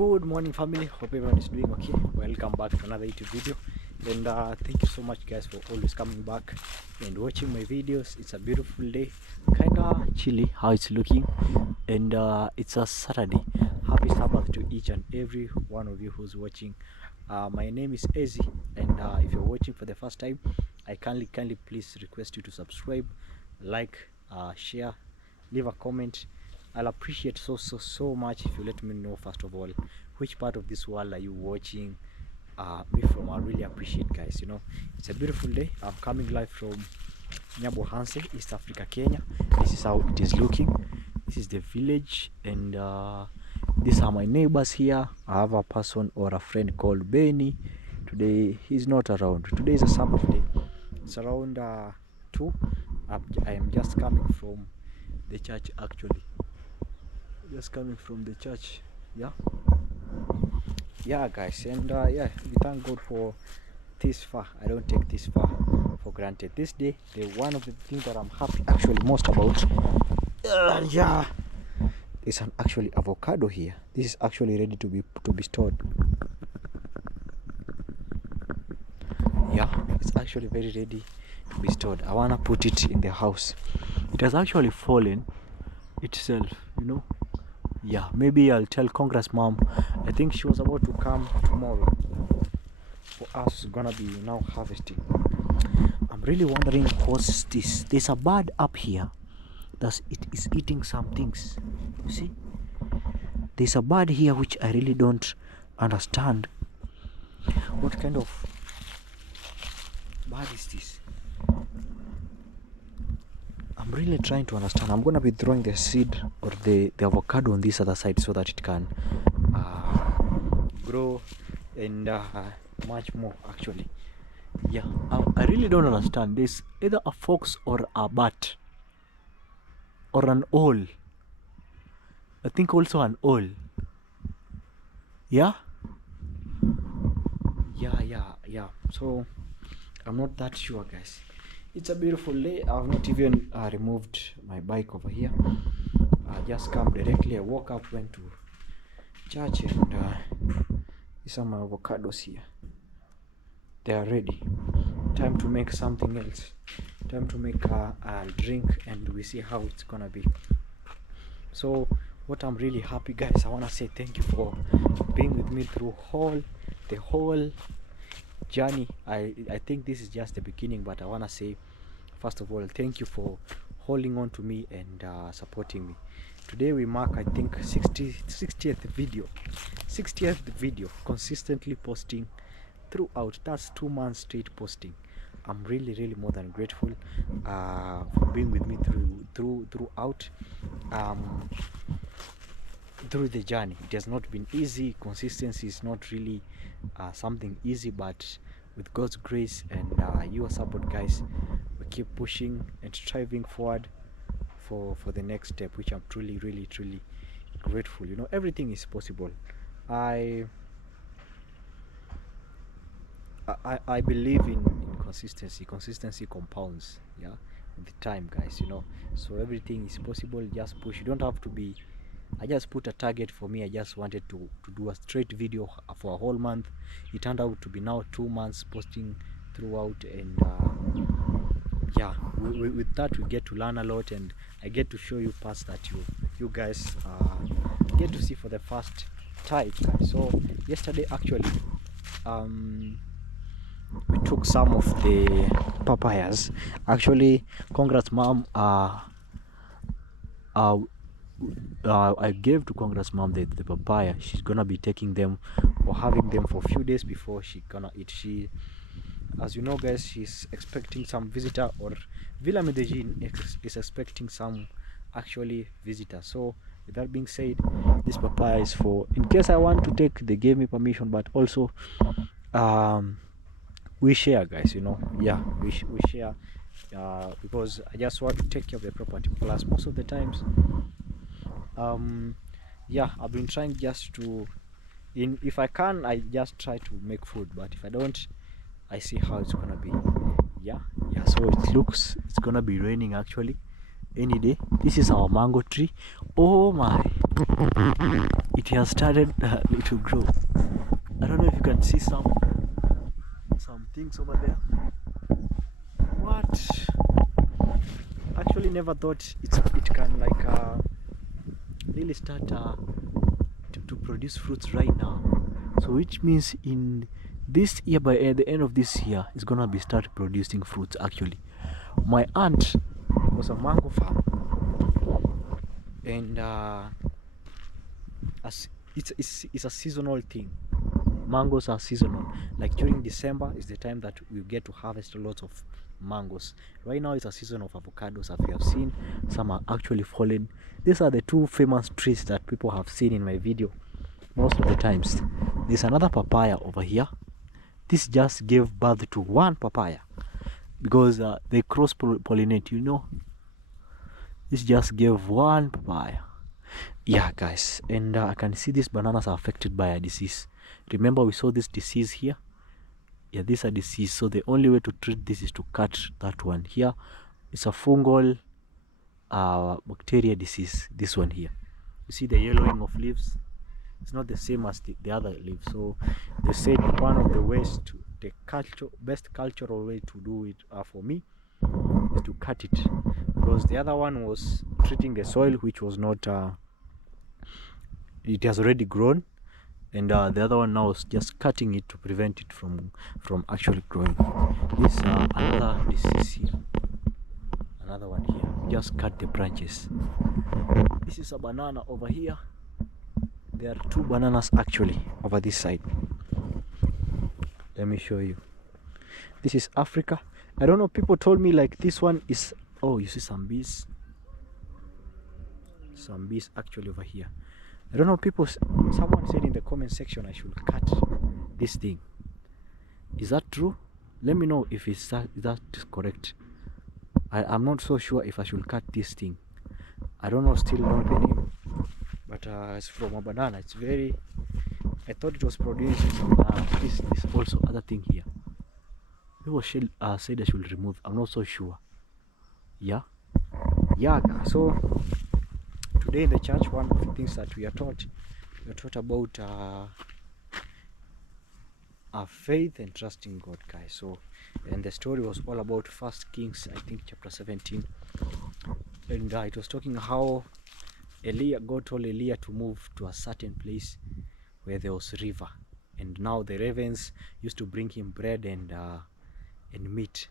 Good morning, family. Hope everyone is doing okay. Welcome back to another YouTube video, and thank you so much, guys, for always coming back and watching my videos. It's a beautiful day, kinda chilly how it's looking, and it's a Saturday. Happy Sabbath to each and every one of you who's watching. My name is Ezi, and if you're watching for the first time, I kindly please request you to subscribe, like, share, leave a comment. I'll appreciate so much if you let me know, first of all, which part of this world are you watching me from. I really appreciate, guys. It's a beautiful day. I'm coming live from Nyabohanse, East Africa, Kenya. This is how it is looking. This is the village, and these are my neighbors here. I have a person or a friend called Benny. Today he's not around. Today is a Sabbath day. It's around 2. I am just coming from the church, actually. Just coming from the church. Yeah, guys, and yeah, we thank God for this far. I don't take this far for granted. This day, the one of the things that I'm happy actually most about, yeah, there's an actually avocado here. This is actually ready to be stored. Yeah, it's actually very ready to be stored. I wanna put it in the house. It has actually fallen itself, Yeah, maybe I'll tell Congress mom. I think she was about to come tomorrow for us. Gonna be now harvesting. I'm really wondering what's this. There's a bird up here that it is eating some things. You see, there's a bird here which I really don't understand. What kind of bird is this? I'm really trying to understand. I'm gonna be throwing the seed or the avocado on this other side so that it can grow and much more, actually. Yeah, I really don't understand. There's either a fox or a bat or an owl. I think also an owl. Yeah. So I'm not that sure, guys. It's a beautiful day. I've not even removed my bike over here. I just come directly. I woke up, went to church, and these are my avocados here. They are ready. Time to make something else. Time to make a drink, and we see how it's gonna be. So what I'm really happy, guys, I want to say thank you for being with me through the whole journey. I think this is just the beginning, but I want to say, first of all, thank you for holding on to me and supporting me. Today we mark, I think, 60th video consistently posting throughout. That's 2 months straight posting. I'm really more than grateful for being with me throughout through the journey. It has not been easy. Consistency is not really something easy, but with God's grace and your support, guys, we keep pushing and striving forward for the next step, which I'm truly grateful. Everything is possible. I believe in consistency. Consistency compounds, yeah, with the time, guys. So everything is possible. Just push. You don't have to be. I just put a target for me. I just wanted to do a straight video for a whole month. It turned out to be now 2 months posting throughout, and yeah, with that we get to learn a lot, and I get to show you parts that you guys get to see for the first time, guys. So yesterday, actually, we took some of the papayas. Actually, Congrats mom, I gave to Congrats mom the papaya. She's gonna be taking them or having them for a few days before she gonna eat. As you know, guys, she's expecting some visitor, or Villa Medellin is expecting some actually visitors. So with that being said, this papaya is for in case I want to take. They gave me permission, but also we share, guys. Yeah, we share because I just want to take care of the property. Plus, most of the times, yeah, I've been trying just to, if I can, I just try to make food, but if I don't, I see how it's gonna be. Yeah. So it's gonna be raining actually any day. This is our mango tree. Oh my, it has started to grow. I don't know if you can see some things over there. What? Actually never thought it can like really start to produce fruits right now. So which means in this year, by the end of this year, it's gonna be start producing fruits. Actually, my aunt was a mango farm, and as it's a seasonal thing. Mangoes are seasonal. Like during December is the time that we get to harvest lots of mangoes. Right now it's a season of avocados, as we have seen. Some are actually fallen. These are the two famous trees that people have seen in my video most of the times. There's another papaya over here. This just gave birth to one papaya because they cross pollinate, you know. This just gave one papaya. Yeah guys, and I can see these bananas are affected by a disease. Remember we saw this disease here? Yeah, this is a disease, so the only way to treat this is to cut that one here. It's a fungal bacteria disease, this one here. You see the yellowing of leaves? It's not the same as the other leaves. So they said one of the ways to the best cultural way to do it for me is to cut it, because the other one was treating the soil, which was not it has already grown, and the other one now is just cutting it to prevent it from actually growing. This another disease here, another one here, just cut the branches. This is a banana over here. There are two bananas actually over this side. Let me show you. This is Africa. I don't know, people told me like this one is, oh, you see some bees actually over here. I don't know, people, someone said in the comment section I should cut this thing. Is that true? Let me know if it's that is correct. I'm not so sure if I should cut this thing. I don't know, still know the name, but it's from a banana. It's very, I thought it was producing some banana. This also other thing here. People said I should remove. I'm not so sure. Yeah, so today in the church, one of the things that we are taught about our faith and trusting God, guys. So, and the story was all about First Kings, I think chapter 17, and it was talking how God told Elijah to move to a certain place where there was a river, and now the ravens used to bring him bread and meat.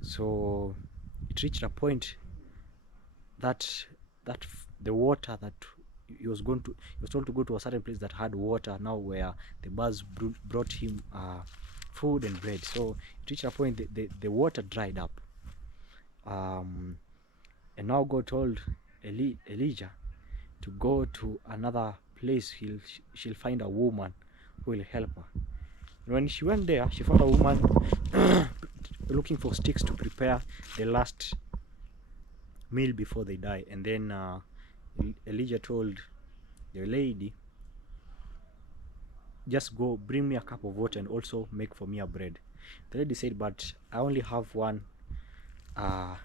So it reached a point that the water that he was told to go to a certain place that had water, now where the birds brought him food and bread. So it reached a point the water dried up, and now God told Elijah to go to another place. She'll find a woman who will help her. When she went there, she found a woman looking for sticks to prepare the last meal before they die. And then Elijah told the lady, just go bring me a cup of water and also make for me a bread. The lady said, but I only have one, I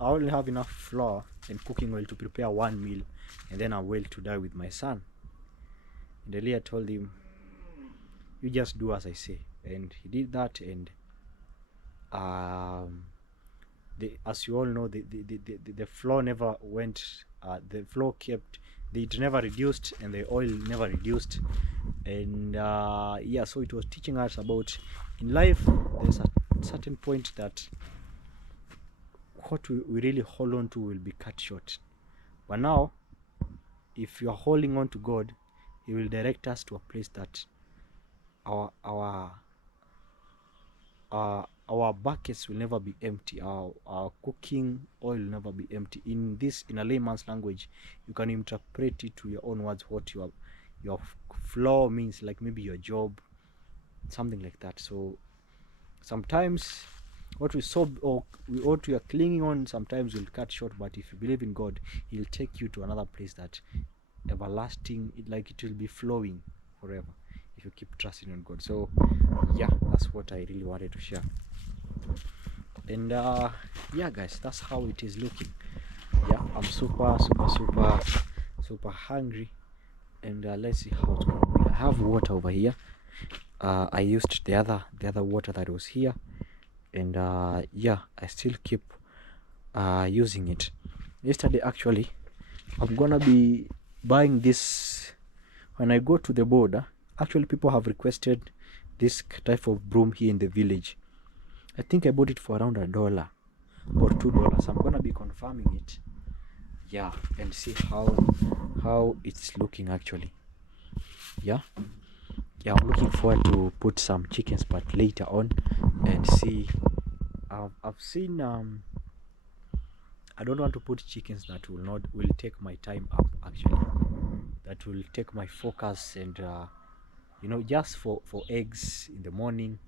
only have enough flour and cooking oil to prepare one meal, and then I'm well to die with my son. And Elijah told him, you just do as I say. And he did that, and as you all know, the flour never went, the flour kept, it never reduced, and the oil never reduced. And yeah, so it was teaching us about in life there's a certain point that what we really hold on to will be cut short. But now, if you are holding on to God, He will direct us to a place that our buckets will never be empty. Our cooking oil will never be empty. In a layman's language, you can interpret it to your own words what your flow means, like maybe your job, something like that. So sometimes what we are clinging on sometimes will cut short, but if you believe in God, He'll take you to another place that everlasting, like it will be flowing forever if you keep trusting in God. So yeah, that's what I really wanted to share. And yeah guys, that's how it is looking. Yeah, I'm super hungry, and let's see how it's gonna be. I have water over here. I used the other water that was here, and yeah, I still keep using it. Yesterday actually, I'm gonna be buying this when I go to the border. Actually, people have requested this type of broom here in the village. I think I bought it for around $1 or $2. I'm gonna be confirming it, yeah, and see how it's looking actually. Yeah, I'm looking forward to put some chickens but later on and see. I've seen I don't want to put chickens that will take my time up actually, that will take my focus, and you know, just for eggs in the morning,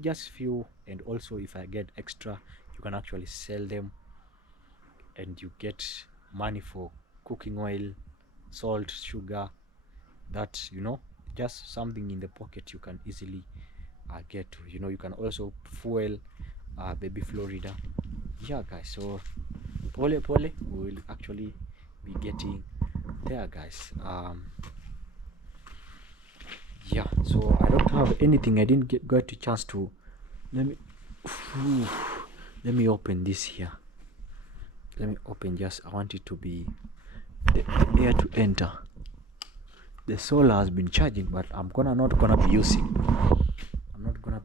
just few, and also if I get extra, you can actually sell them and you get money for cooking oil, salt, sugar, that, you know, just something in the pocket you can easily get to. You know, you can also fuel baby Florida. Yeah guys, so pole we will actually be getting there guys. Yeah, so I don't have anything. I didn't get a chance to let me open this here. Let me open, just I want it to be the air to enter. The solar has been charging, but I'm not gonna be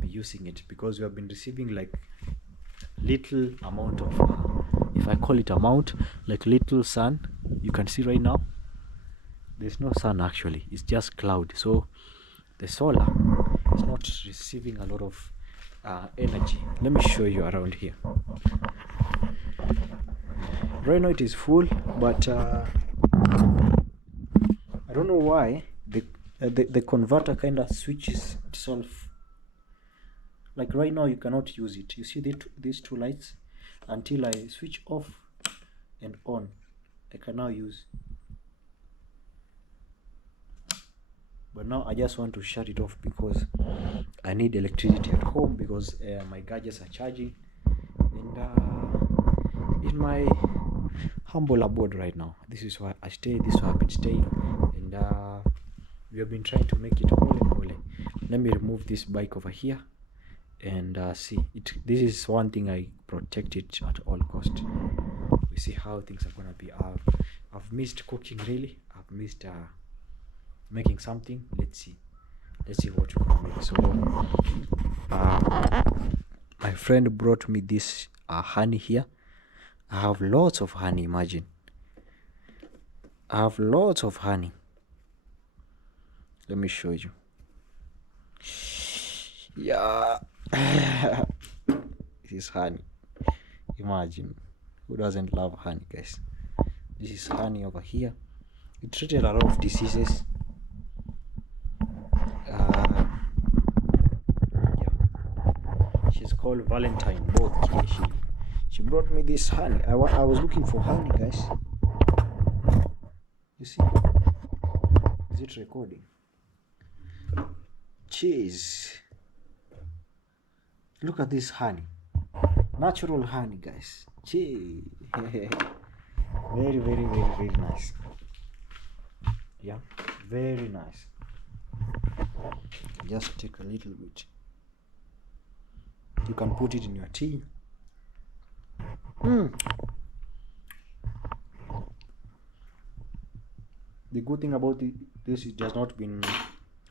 using it because we have been receiving like little amount of if I call it amount, like little sun. You can see right now there's no sun actually, it's just cloud, so the solar is not receiving a lot of energy. Let me show you around here. Right now it is full, but I don't know why the converter kind of switches itself. Like right now you cannot use it. You see these two lights? Until I switch off and on, I can now use. But now I just want to shut it off because I need electricity at home, because my gadgets are charging, and in my humble abode right now, this is why I stay, this is why I've been staying, and we have been trying to make it pole. Let me remove this bike over here and see it. This is one thing I protect it at all cost. We see how things are gonna be. I've missed cooking, really. I've missed making something. Let's see what we're gonna make. So my friend brought me this honey here. I have lots of honey. Imagine, I have lots of honey. Let me show you. Yeah. This is honey. Imagine, who doesn't love honey, guys? This is honey over here. It treated a lot of diseases. Yeah. She's called Valentine. Both she brought me this honey. I was looking for honey, guys. You see? Is it recording? Cheese. Look at this honey. Natural honey, guys. Cheese. Very, very, very, very nice. Yeah, very nice. Just take a little bit. You can put it in your tea. The good thing about this, it has not been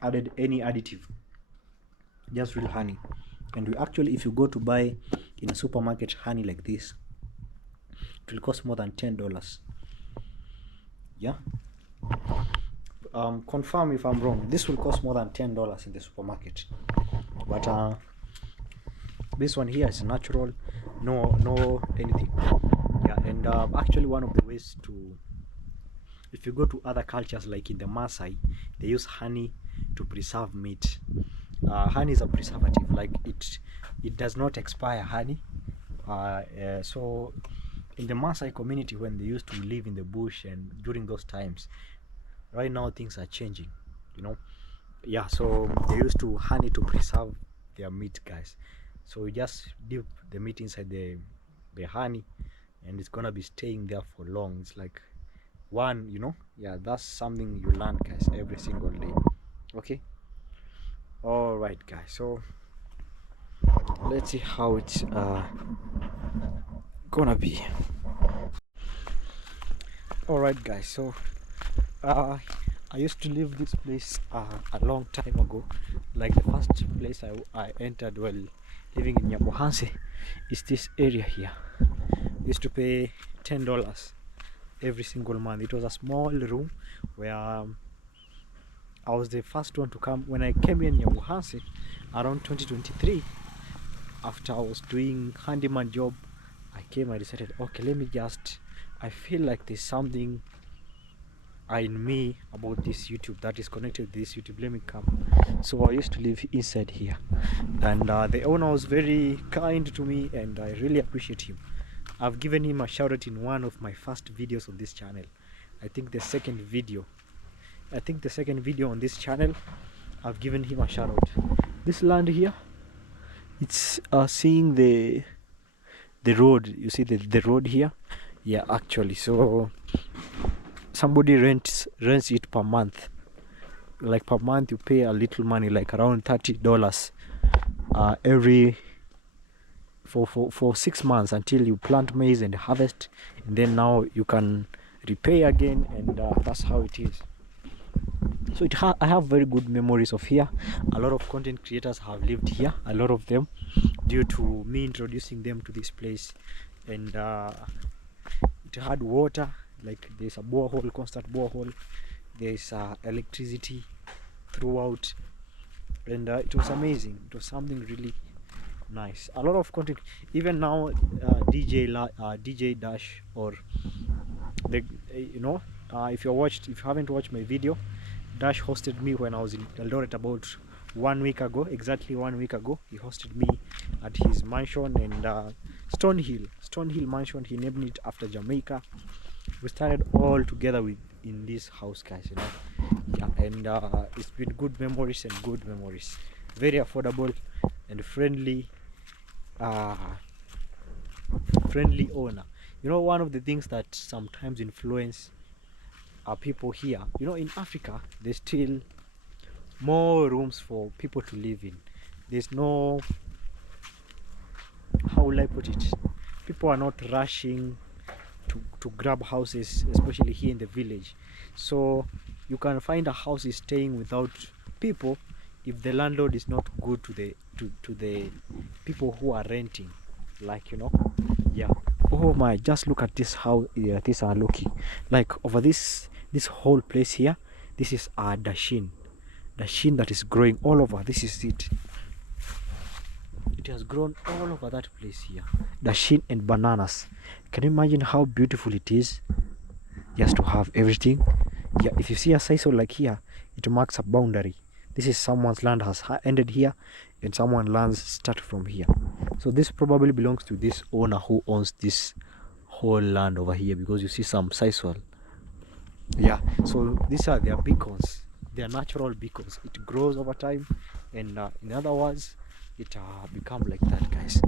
added any additive, just real honey. And we actually, if you go to buy in a supermarket honey like this, it will cost more than $10. Yeah, confirm if I'm wrong. This will cost more than $10 in the supermarket, but this one here is natural, no anything. Yeah, and actually one of the ways to, if you go to other cultures like in the Maasai, they use honey to preserve meat. Honey is a preservative, like it does not expire honey. So in the Maasai community, when they used to live in the bush and during those times, right now things are changing, you know. Yeah, so they used to honey to preserve their meat, guys. So you just dip the meat inside the honey, and it's gonna be staying there for long. It's like one, you know. Yeah, that's something you learn, guys, every single day. Okay, all right, guys, so let's see how it's gonna be. All right, guys, so I used to live this place a long time ago. Like the first place I entered while living in Nyabohanse is this area here. I used to pay $10 every single month. It was a small room where I was the first one to come. When I came here in Nyabohanse around 2023, after I was doing handyman job, I decided, okay, let me just, I feel like there's something in me about this YouTube that is connected to this YouTube, let me come. So I used to live inside here, and the owner was very kind to me, and I really appreciate him. I've given him a shout out in one of my first videos on this channel. I think the second video on this channel, I've given him a shout out. This land here, it's seeing the road. You see the road here? Yeah, actually, so somebody rents it per month. Like per month you pay a little money, like around $30 every for 6 months until you plant maize and harvest, and then now you can repay again, and that's how it is. So I have very good memories of here. A lot of content creators have lived here, a lot of them, due to me introducing them to this place. And it had water, like there's a borehole, constant borehole. There's electricity throughout, and it was amazing. It was something really nice. A lot of content, even now, DJ Dash, or the if you haven't watched my video, Dash hosted me when I was in Eldoret about 1 week ago, exactly 1 week ago. He hosted me at his mansion, and Stonehill mansion. He named it after Jamaica. We started all together in this house, guys, you know. Yeah, and it's been good memories. Very affordable and friendly owner. You know, one of the things that sometimes influence people here, you know, in Africa, there's still more rooms for people to live in. There's no, how will I put it, people are not rushing to grab houses, especially here in the village. So you can find a house is staying without people if the landlord is not good to the people who are renting, like, you know. Yeah. Oh my, just look at this, how these are looking. Like over this whole place here, this is a dashin that is growing all over. This is it. It has grown all over that place here. Dashin and bananas. Can you imagine how beautiful it is just to have everything? Yeah, if you see a sisal like here, it marks a boundary. This is someone's land has ended here, and someone's lands start from here. So this probably belongs to this owner who owns this whole land over here, because you see some sisal. Yeah, so these are their beacons. They are natural beacons. It grows over time, and in other words, it become like that, guys.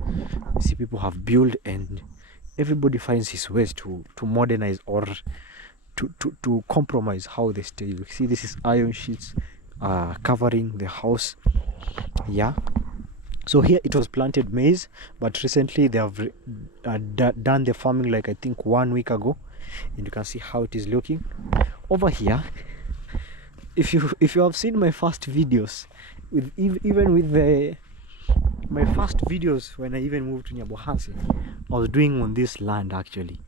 You see, people have built, and everybody finds his ways to modernize or to compromise how they stay. You see, this is iron sheets covering the house. Yeah, so here it was planted maize, but recently they have done the farming, like I think 1 week ago, and you can see how it is looking over here. If you have seen my first videos, my first videos when I even moved to Nyabohanse, I was doing on this land actually.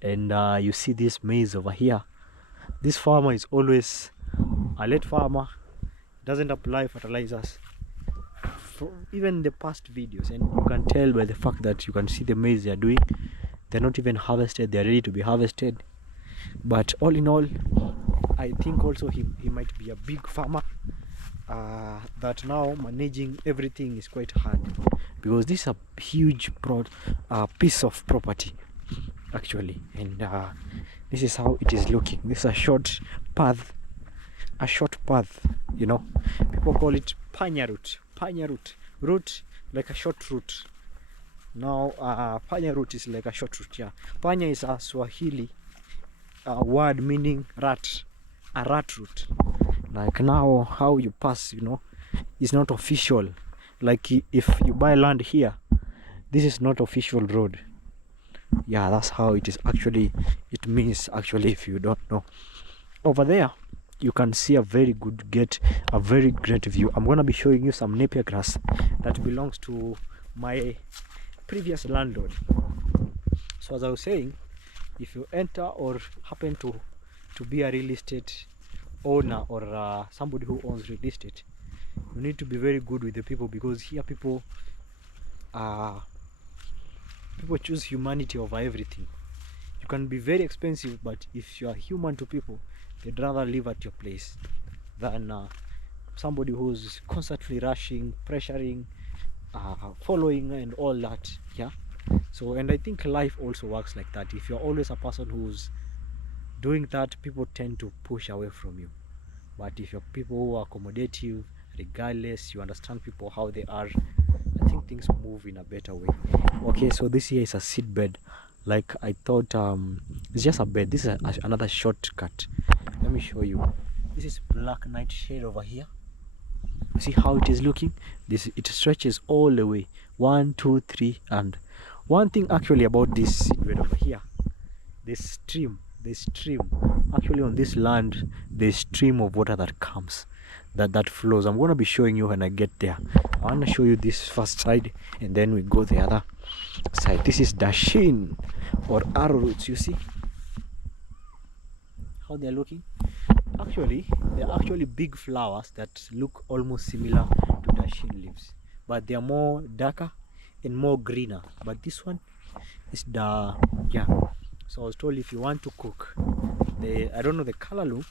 And you see this maize over here. This farmer is always a late farmer, doesn't apply fertilizers for even the past videos, and you can tell by the fact that you can see the maize they are doing. They're not even harvested, they're ready to be harvested. But all in all, I think also he might be a big farmer, that now managing everything is quite hard, because this is a huge piece of property actually. And this is how it is looking. This is a short path, you know. People call it panya route, like a short route. Now panya route is like a short route. Yeah, panya is a Swahili word meaning rat, a rat route. Like now how you pass, you know, is not official. Like if you buy land here, this is not official road. Yeah, that's how it is actually. It means actually, if you don't know. Over there you can see a very good gate, a very great view. I'm gonna be showing you some Napier grass that belongs to my previous landlord. So as I was saying, if you enter or happen to be a real estate owner or somebody who owns real estate, you need to be very good with the people, because here people choose humanity over everything. You can be very expensive, but if you are human to people, they'd rather live at your place than somebody who's constantly rushing, pressuring, following and all that. Yeah. So, and I think life also works like that. If you're always a person who's doing that, people tend to push away from you. But if you're people who are accommodative, regardless, you understand people how they are, I think things move in a better way. Okay, so this here is a seed bed. Like I thought, it's just a bed. This is another shortcut. Let me show you. This is black nightshade over here. You see how it is looking? It stretches all the way, 1, 2, 3. And one thing actually about this seed bed over here, the stream actually on this land, the stream of water that comes, that flows. I'm going to be showing you when I get there. I want to show you this first side and then we go the other side. This is Dashin or arrowroots. You see how they're looking? Actually, they're actually big flowers that look almost similar to Dashin leaves, but they are more darker and more greener. But this one is the, yeah. So I was told if you want to cook I don't know the Callaloo,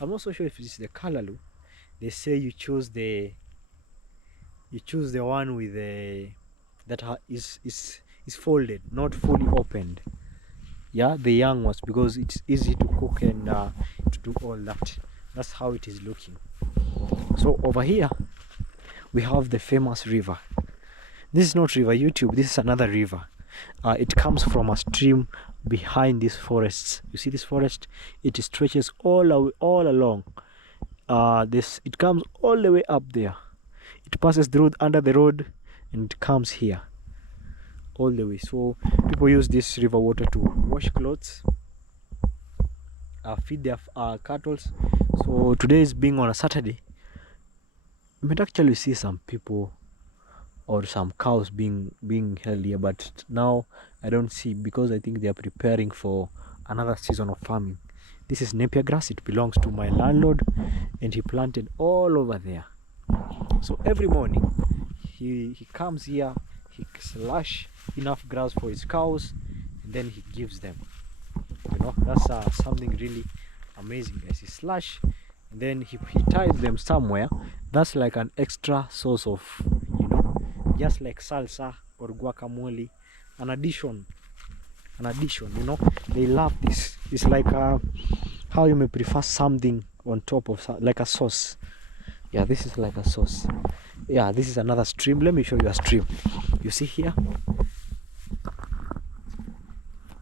I'm not so sure if it's the Callaloo, they say you choose the one with the is folded, not fully opened. Yeah, the young ones, because it's easy to cook and to do all that. That's how it is looking. So over here we have the famous river. This is not River YouTube, this is another river. It comes from a stream behind these forests. You see this forest? It stretches all along. It comes all the way up there. It passes through under the road and it comes here all the way. So people use this river water to wash clothes, feed their cattle. So today is being on a Saturday, you might actually see some people or some cows being held here, but now I don't see, because I think they are preparing for another season of farming. This is Napier grass. It belongs to my landlord and he planted all over there. So every morning he comes here, he slash enough grass for his cows and then he gives them. You know, that's something really amazing, guys. He slash and then he ties them somewhere. That's like an extra source of, you know, just like salsa or guacamole, an addition, you know. They love this. It's like how you may prefer something on top of like a sauce. Yeah, this is like a sauce. Yeah, this is another stream. Let me show you a stream. You see here,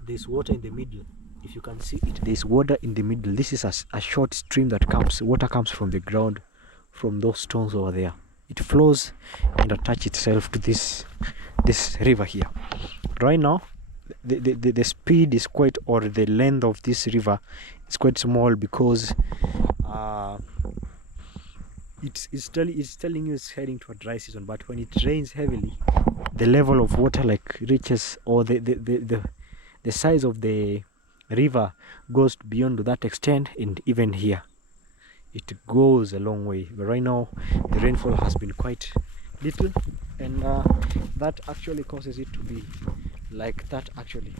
there's water in the middle. If you can see it, there's water in the middle. This is a short stream that water comes from the ground, from those stones over there. It flows and attach itself to this river here. Right now the speed is quite, or the length of this river is quite small, because it's telling you it's heading to a dry season. But when it rains heavily, the level of water like reaches, or the size of the river goes beyond to that extent, and even here it goes a long way. But right now the rainfall has been quite little, and that actually causes it to be like that. Actually,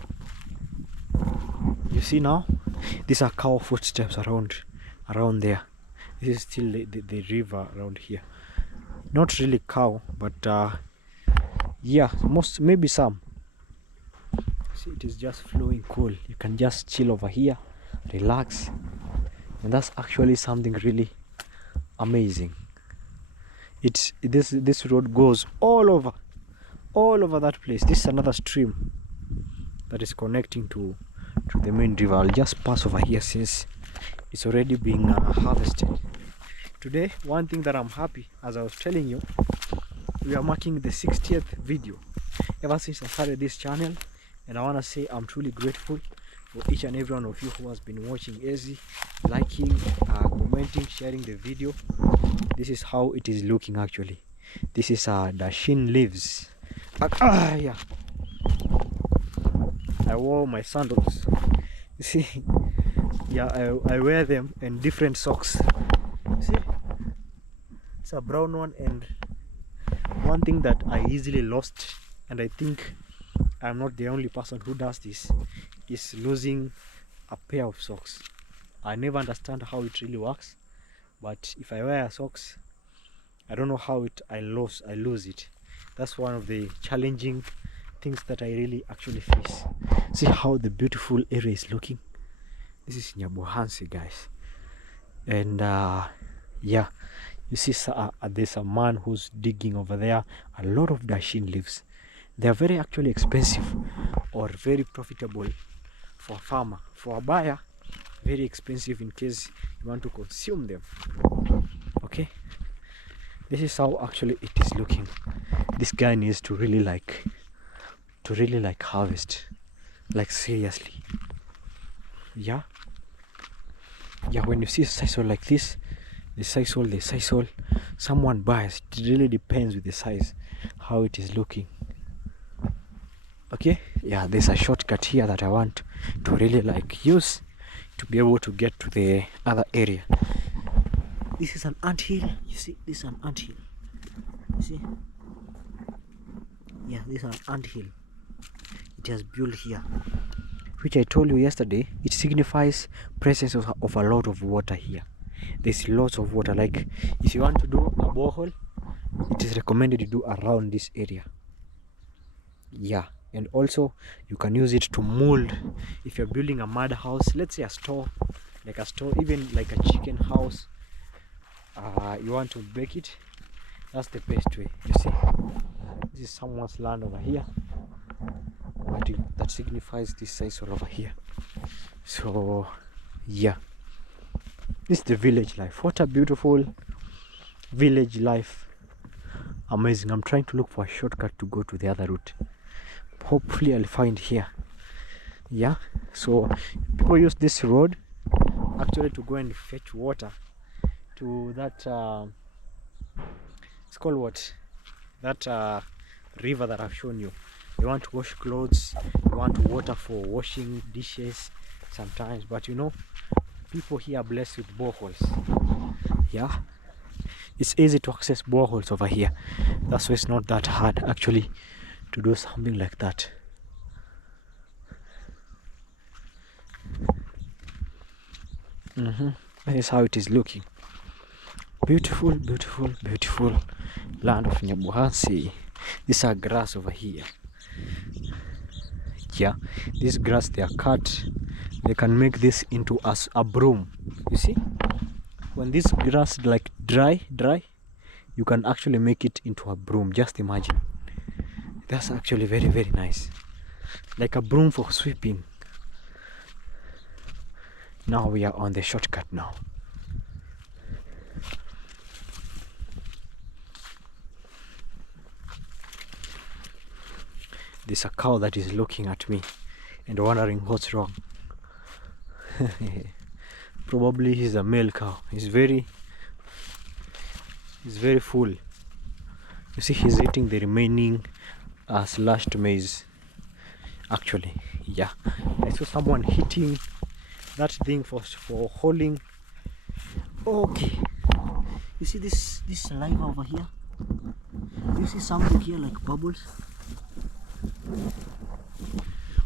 you see now, these are cow footsteps around there. This is still the river around here. Not really cow, but yeah, maybe some. See, it is just flowing cool. You can just chill over here, relax, and that's actually something really amazing. This road goes all over that place. This is another stream that is connecting to to the main river. I'll just pass over here since it's already being harvested. Today, one thing that I'm happy, as I was telling you, we are marking the 60th video ever since I started this channel, and I want to say I'm truly grateful for each and every one of you who has been watching Ezi, liking, commenting, sharing the video. This is how it is looking actually. This is Dashin leaves. Yeah, I wore my sandals. You see, yeah, I wear them and different socks. You see, it's a brown one, and one thing that I easily lost, and I think I'm not the only person who does this, is losing a pair of socks. I never understand how it really works, but if I wear socks, I don't know how I lose it. That's one of the challenging things that I really actually face. See how the beautiful area is looking. This is Nyabohansi, guys, and yeah, you see there's a man who's digging over there a lot of Dashin leaves. They are very actually expensive or very profitable for a farmer. For a buyer, very expensive in case you want to consume them. Okay, this is how actually it is looking. This guy needs to really like harvest, like seriously. Yeah, when you see a sisal like this, the sisal someone buys. It really depends with the size how it is looking. Okay, yeah, there's a shortcut here that I want to really like use to be able to get to the other area. This is an anthill. You see, this is an anthill. You see, yeah, this is an anthill. It has built here, which I told you yesterday, it signifies presence of a lot of water here. There's lots of water. Like if you want to do a borehole, it is recommended to do around this area. Yeah, and also you can use it to mold if you're building a mud house, let's say a store, even like a chicken house. You want to bake it, that's the best way. You see, this is someone's land over here, but that signifies this size over here. So yeah, this is the village life. What a beautiful village life. Amazing. I'm trying to look for a shortcut to go to the other route. Hopefully I'll find here. Yeah, so people use this road actually to go and fetch water to that it's called what, that river that I've shown you. You want to wash clothes, you want water for washing dishes sometimes, but you know, people here are blessed with boreholes. Yeah, it's easy to access boreholes over here. That's why it's not that hard actually to do something like that. That is how it is looking. Beautiful, beautiful, beautiful land of Nyabohansi. These are grass over here. Yeah, this grass, they are cut. They can make this into a broom. You see, when this grass like dry, you can actually make it into a broom. Just imagine. That's actually very, very nice. Like a broom for sweeping. Now we are on the shortcut now. There's a cow that is looking at me and wondering what's wrong. Probably he's a male cow. He's very full. You see, he's eating the remaining slashed maize. Actually, yeah, I saw someone hitting that thing for hauling. Okay, you see this saliva over here? You see something here like bubbles?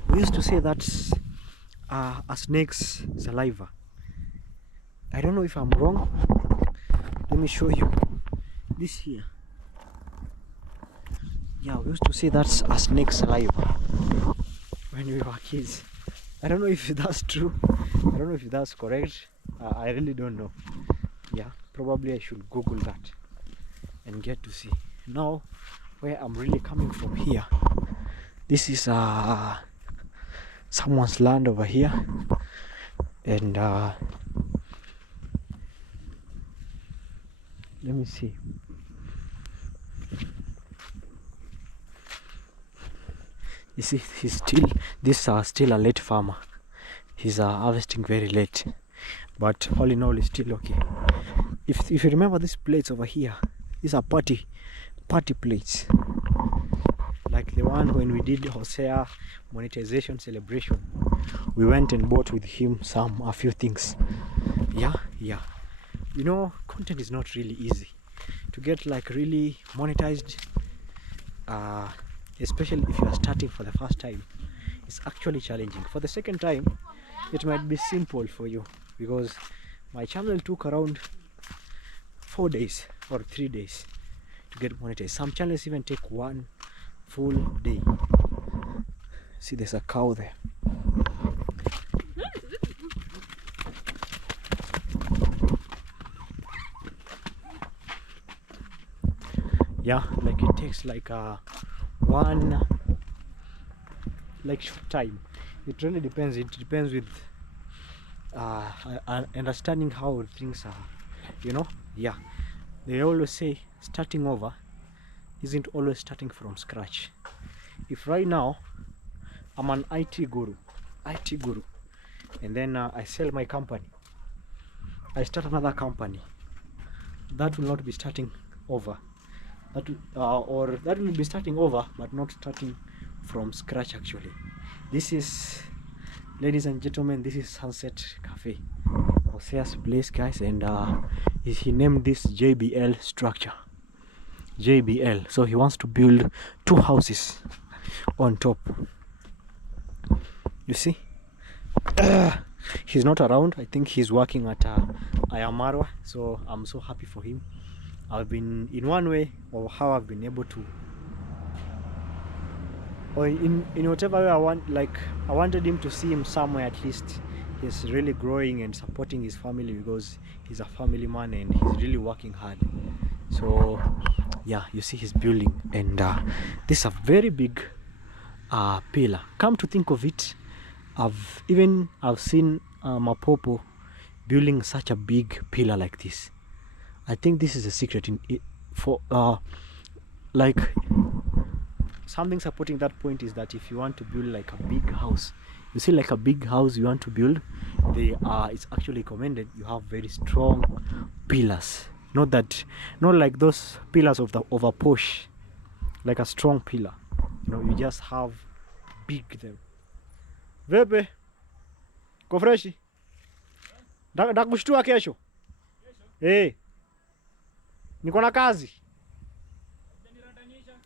We used to say that's a snake's saliva. I don't know if I'm wrong. Let me show you this here. Yeah, we used to say that's a snake's saliva when we were kids. I don't know if that's true. I don't know if that's correct. I really don't know. Yeah, probably I should Google that and get to see. Now, where I'm really coming from here, this is someone's land over here, and let me see. You see, he's still, this still a late farmer. He's harvesting very late, but all in all, it's still okay. If you remember these plates over here, these are party plates, like the one when we did Hosea monetization celebration. We went and bought with him a few things. Yeah. You know, content is not really easy to get, like, really monetized, especially if you are starting for the first time. It's actually challenging. For the second time, it might be simple for you, because my channel took around 4 days or 3 days to get monetized. Some channels even take 1 full day. See, there's a cow there. Yeah, like it takes like one short time. It really depends. It depends with understanding how things are, you know. Yeah, they always say starting over isn't always starting from scratch. If right now I'm an IT guru, and then I sell my company, I start another company, that will not be starting over. Or that will be starting over, but not starting from scratch. Actually, this is, ladies and gentlemen, this is Sunset Cafe, Hosea's place, guys, and he named this JBL structure. JBL. So he wants to build 2 houses on top. You see, he's not around. I think he's working at Ayamarwa, so I'm so happy for him. I've been, in one way or how, I've been able to, or in whatever way I want, like I wanted him to see him somewhere at least. He's really growing and supporting his family, because he's a family man and he's really working hard. So yeah, you see, he's building, and this is a very big pillar. Come to think of it, I've seen Mapopo building such a big pillar like this. I think this is a secret in it, for like, something supporting that point is that if you want to build like a big house, you see, like a big house you want to build, it's actually recommended you have very strong pillars. Not like those pillars of a Porsche, like a strong pillar. You know, you just have big them. Vepe ko freshi ndakushtua kesho. Niko na kazi,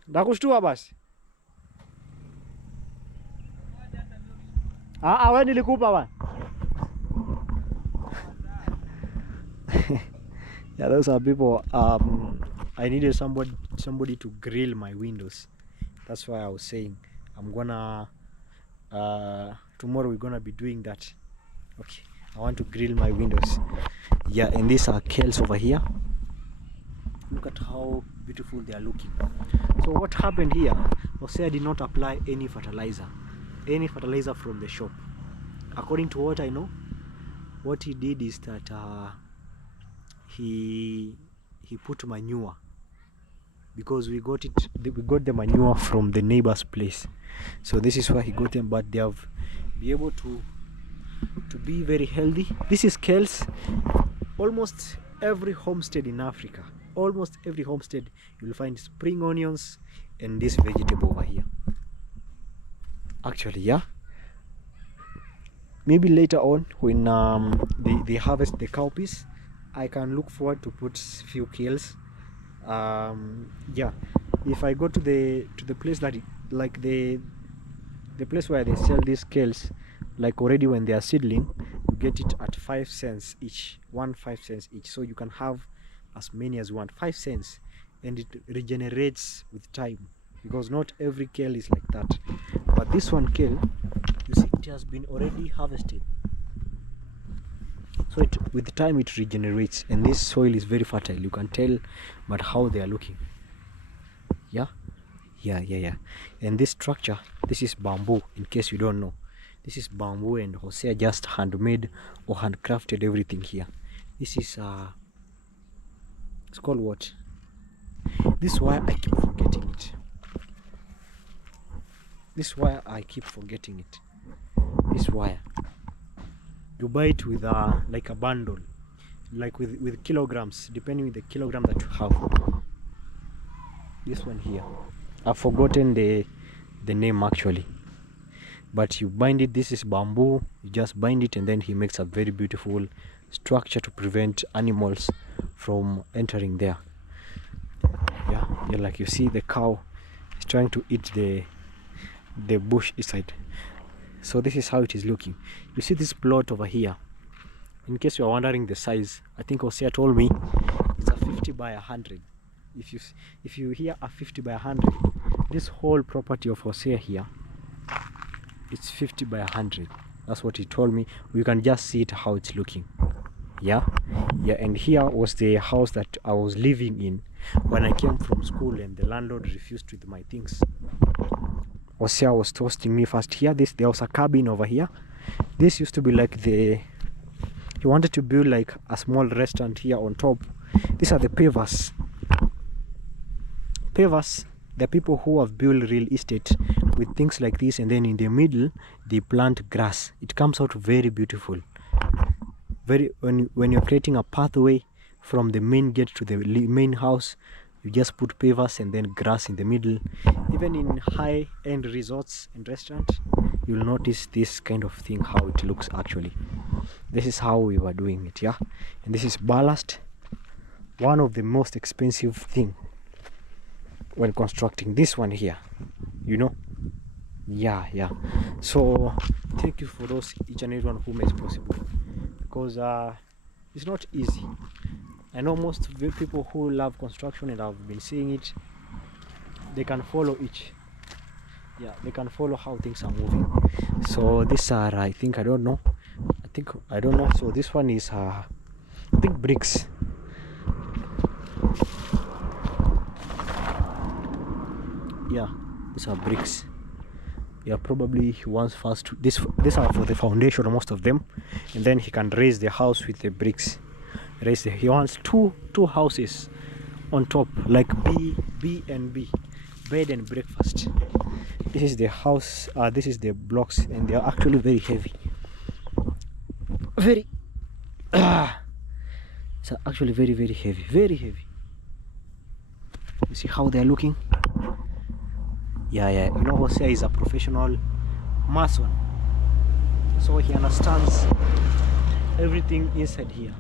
ndakushtua basi. Wewe nilikupa bwana. Yeah, those are people. I needed somebody to grill my windows. That's why I was saying I'm gonna tomorrow we're gonna be doing that. Okay, I want to grill my windows. Yeah, and these are kales over here. Look at how beautiful they are looking. So what happened here, Hosea did not apply any fertilizer from the shop. According to what I know, what he did is that he put manure, because we got the manure from the neighbor's place. So this is why he got them, but they have been able to be very healthy. This is kales. Almost every homestead in Africa, you will find spring onions and this vegetable over here. Actually, yeah, maybe later on when they harvest the cowpeas, I can look forward to put few kales. Yeah, if I go to the place that like the place where they sell these kales, like already when they are seedling, you get it at 5 cents each, 5 cents each. So you can have as many as you want, 5 cents, and it regenerates with time, because not every kale is like that. But this one kale, you see, it has been already harvested, so with time it regenerates, and this soil is very fertile. You can tell but how they are looking. Yeah. And this structure, this is bamboo, in case you don't know. This is bamboo, and Hosea just handmade or handcrafted everything here. This is it's called what? This is why I keep forgetting it. This is why I keep forgetting it. This wire. You buy it with like a bundle, like with kilograms, depending on the kilogram that you have. This one here, I've forgotten the name actually, but you bind it. This is bamboo. You just bind it, and then he makes a very beautiful structure to prevent animals from entering there. Yeah, like you see the cow is trying to eat the bush inside. So this is how it is looking. You see this plot over here. In case you are wondering the size, I think Hosea told me it's a 50 by 100. If you hear a 50 by 100, this whole property of Hosea here, it's 50 by 100. That's what he told me. You can just see it how it's looking. Yeah. And here was the house that I was living in when I came from school, and the landlord refused with my things. Hosea was toasting me first here. There was a cabin over here. This used to be like he wanted to build like a small restaurant here on top. These are the pavers. Pavers, the people who have built real estate with things like this, and then in the middle they plant grass. It comes out very beautiful. When you're creating a pathway from the main gate to the main house, you just put pavers and then grass in the middle. Even in high-end resorts and restaurants, you'll notice this kind of thing, how it looks actually. This is how we were doing it, yeah. And this is ballast, one of the most expensive thing when constructing. This one here, you know. Yeah. So thank you for those, each and everyone who makes possible, because it's not easy. I know most of the people who love construction, and I've been seeing it, they can follow they can follow how things are moving. So these are, I don't know. So this one is I think bricks. Yeah, these are bricks. Yeah, probably he wants first these are for the foundation, most of them, and then he can raise the house with the bricks. He wants two houses on top, like B and B, bed and breakfast. This is the house. This is the blocks, and they are actually very heavy. It's actually very, very heavy. Very heavy. You see how they are looking? Yeah. You know, Hosea is a professional mason, so he understands everything inside here.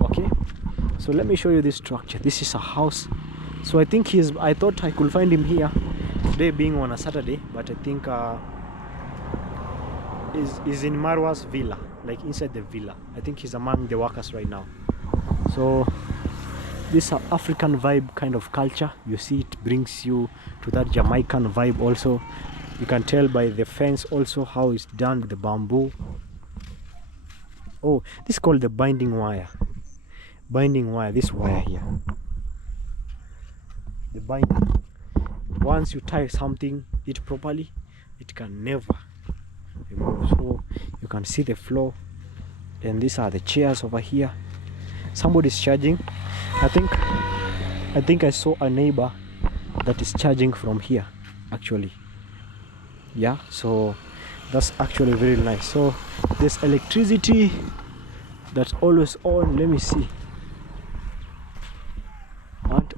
Okay, so let me show you this structure. This is a house. So I think I thought I could find him here today, being on a Saturday, but I think is in Marwa's villa, like inside the villa. I think he's among the workers right now. So this African vibe kind of culture, you see, it brings you to that Jamaican vibe also. You can tell by the fence also how it's done with the bamboo. Oh, this is called the binding wire. This wire here, the binding. Once you tie something it properly, it can never remove. So you can see the floor, and these are the chairs over here. Somebody's charging. I think I saw a neighbor that is charging from here actually. Yeah, so that's actually very nice. So there's electricity that's always on. Let me see.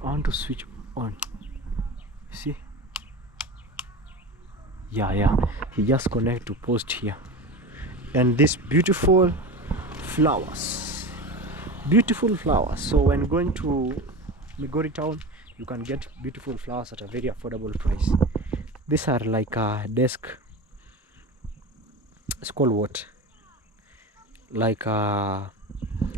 I want to switch on. See? Yeah. He just connect to post here. And this beautiful flowers. So when going to Migori town, you can get beautiful flowers at a very affordable price. These are like a desk. It's called what? Like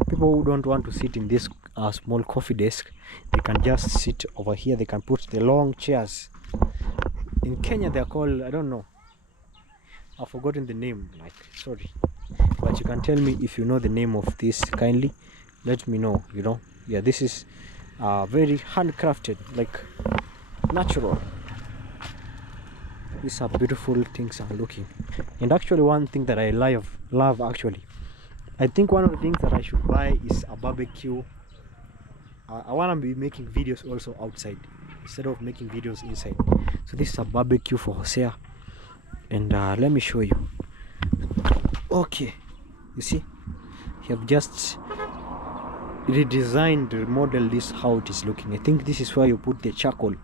people who don't want to sit in this small coffee desk, they can just sit over here. They can put the long chairs. In Kenya they are called, I don't know, I've forgotten the name, like, sorry, but you can tell me if you know the name of this. Kindly let me know, you know. Yeah, this is very handcrafted, like natural. these are beautiful things are looking. And actually one thing that I love actually, I think one of the things that I should buy is a barbecue. I want to be making videos also outside instead of making videos inside. So this is a barbecue for Hosea, and let me show you. Okay, you see, you have just redesigned, remodeled this, how it is looking. I think this is where you put the charcoal,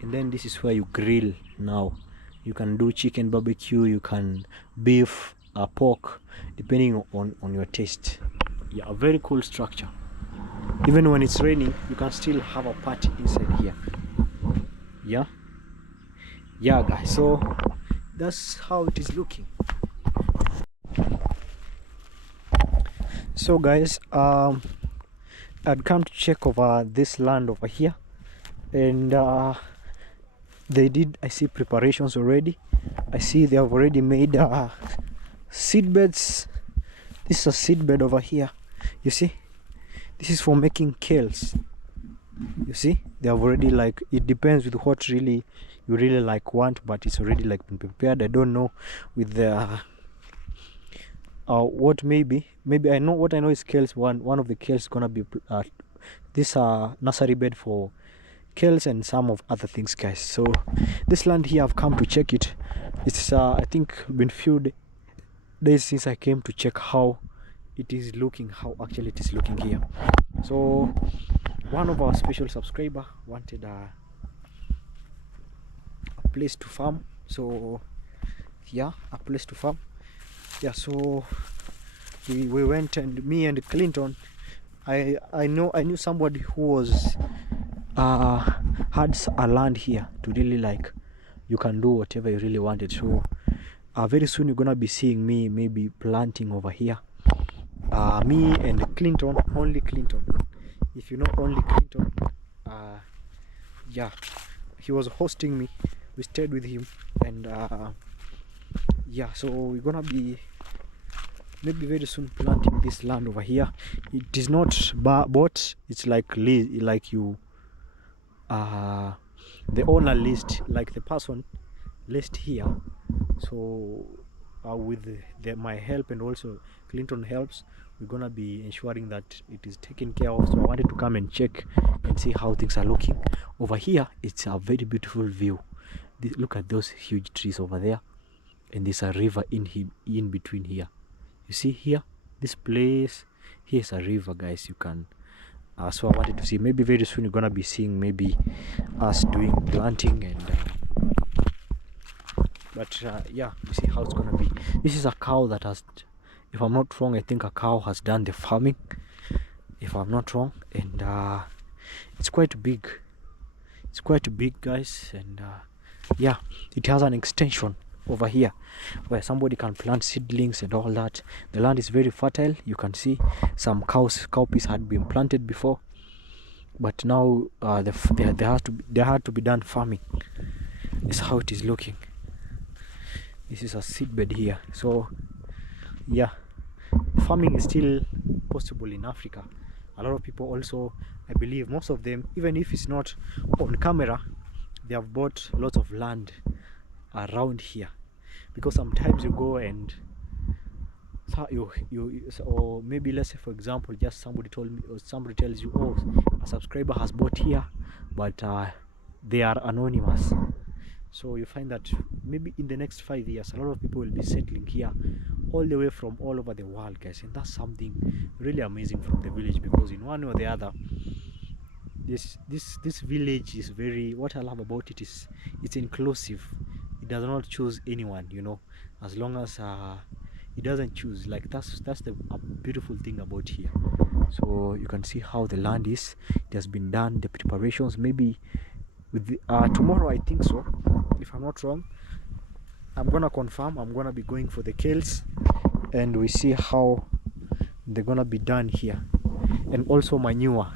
and then this is where you grill. Now you can do chicken barbecue, you can beef, pork, depending on your taste. Yeah, a very cool structure. Even when it's raining, you can still have a party inside here. Yeah guys, so that's how it is looking. So guys, I'd come to check over this land over here, and I see preparations already. I see they have already made seed beds. This is a seed bed over here, you see. This is for making kales. You see, they have already, like, it depends with what really you really like want, but it's already like been prepared. I don't know with the what maybe I know, what I know is kales. One of the kales is gonna be this nursery bed for kales and some of other things, guys. So this land here, I've come to check it. It's I think been few days since I came to check how it is looking, how actually it is looking here. So one of our special subscriber wanted a place to farm. So yeah, a place to farm. Yeah, so we went, and me and Clinton, I knew somebody who was had a land here to really, like, you can do whatever you really wanted. So very soon you're gonna be seeing me maybe planting over here. Me and Clinton, only Clinton, if you know only Clinton. Yeah, he was hosting me, we stayed with him, and yeah, so we're gonna be maybe very soon planting this land over here. It is not bought, it's like you the owner list, like the person list here. So with my help, and also Clinton helps, we're gonna be ensuring that it is taken care of. So I wanted to come and check and see how things are looking over here. It's a very beautiful view. Look at those huge trees over there, and there's a river in between here. You see here, this place, here's a river, guys. You can so I wanted to see, maybe very soon you're gonna be seeing maybe us doing planting, and but yeah, you see how it's gonna be. This is a cow that has, if I'm not wrong, I think a cow has done the farming, if I'm not wrong. And it's quite big, guys. And yeah, it has an extension over here where somebody can plant seedlings and all that. The land is very fertile. You can see some cowpeas had been planted before, but now there had to be done farming. This is how it is looking. This is a seedbed here. So yeah, farming is still possible in Africa. A lot of people also, I believe most of them, even if it's not on camera, they have bought lots of land around here, because sometimes you go and or maybe, let's say for example, just somebody told me, or somebody tells you, oh, a subscriber has bought here, but they are anonymous. So you find that maybe in the next 5 years a lot of people will be settling here, all the way from all over the world, guys. And that's something really amazing from the village, because in one or the other, this village is very, what I love about it is it's inclusive. It does not choose anyone, you know, as long as it doesn't choose. Like, that's the beautiful thing about here. So you can see how the land is. It has been done, the preparations. Maybe with the, tomorrow, I think so, if I'm not wrong, I'm gonna confirm. I'm gonna be going for the kales, and we see how they're gonna be done here. And also manure,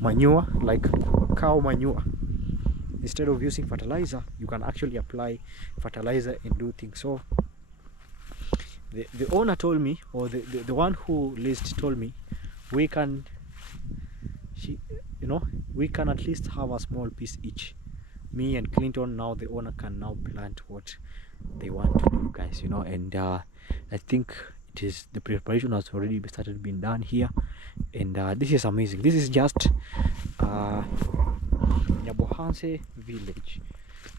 like cow manure. Instead of using fertilizer, you can actually apply fertilizer and do things. So the owner told me, or the one who leased told me, we can at least have a small piece each. me and Clinton, now the owner, can now plant what they want to do, guys, you know. And I think it is, the preparation has already started being done here. And this is amazing. This is just Nyabohanse village,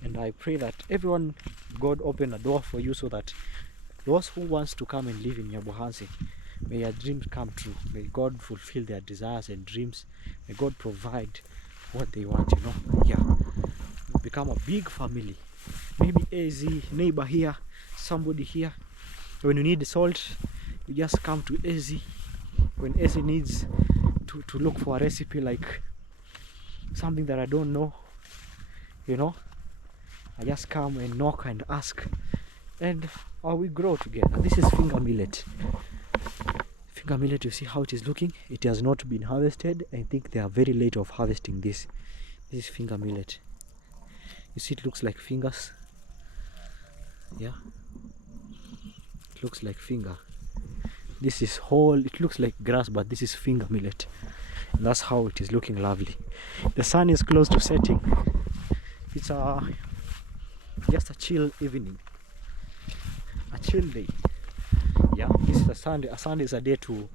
and I pray that everyone, God open a door for you, so that those who wants to come and live in Nyabohanse, may your dreams come true. May God fulfill their desires and dreams. May God provide what they want, you know. Yeah, become a big family. Maybe AZ neighbor here, somebody here. When you need salt, you just come to AZ. When AZ needs to look for a recipe, like something that I don't know, you know, I just come and knock and ask, and we grow together. This is finger millet. Finger millet, you see how it is looking. It has not been harvested. I think they are very late of harvesting this. This is finger millet. You see, it looks like fingers. Yeah, it looks like finger. This is whole, it looks like grass, but this is finger millet. And that's how it is looking lovely. The sun is close to setting. It's just a chill evening, a chill day. Yeah, this is a Sunday. A Sunday is a day to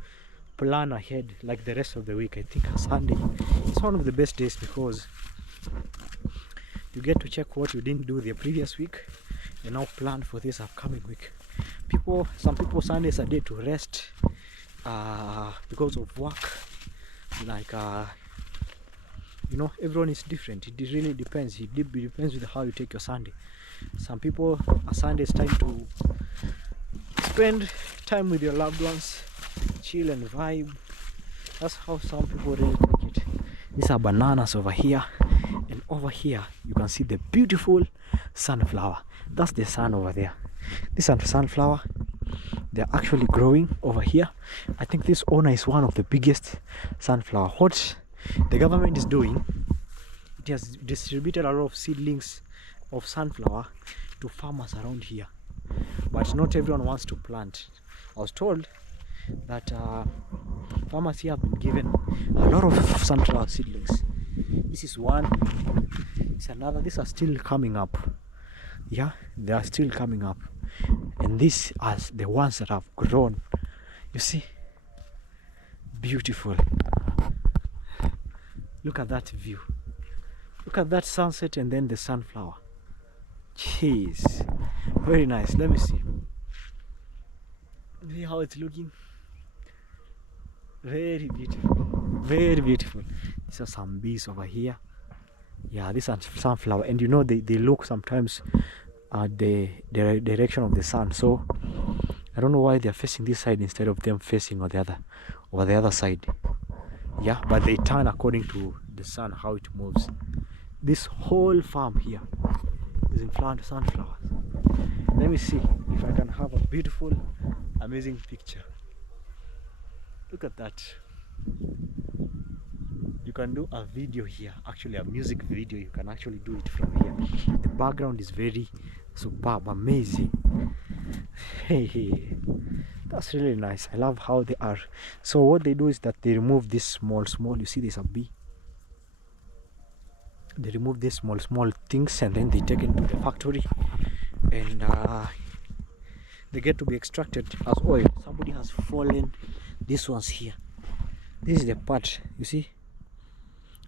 plan ahead, like the rest of the week. I think a Sunday is one of the best days, because you get to check what you didn't do the previous week and now plan for this upcoming week. Some people, Sunday is a day to rest because of work. Like you know, everyone is different. It really depends. It depends with how you take your Sunday. Some people, a Sunday is time to spend time with your loved ones, chill and vibe. That's how some people really take it. These are bananas over here, and over here you can see the beautiful sunflower. That's the sun over there. This is sunflower. They're actually growing over here. I think this owner is one of the biggest sunflower. What the government is doing, it has distributed a lot of seedlings of sunflower to farmers around here, but not everyone wants to plant. I was told that farmers here have been given a lot of sunflower seedlings. This is one, it's another. These are still coming up. Yeah, they are still coming up, and these are the ones that have grown. You see, beautiful. Look at that view. Look at that sunset and then the sunflower. Jeez, very nice. Let me see how it's looking. Very beautiful, very beautiful. These are some bees over here. Yeah, this is sunflower, and you know, they look sometimes at the direction of the sun. So I don't know why they are facing this side instead of them facing on the other side. Yeah, but they turn according to the sun, how it moves. This whole farm here is in front of sunflowers. Let me see if I can have a beautiful, amazing picture. Look at that. You can do a video here, actually a music video. You can actually do it from here. The background is very superb, amazing. Hey, that's really nice. I love how they are. So what they do is that they remove this small, you see there's a bee. They remove these small things, and then they take it to the factory, and they get to be extracted as oil. Somebody has fallen. This one's here. This is the part, you see.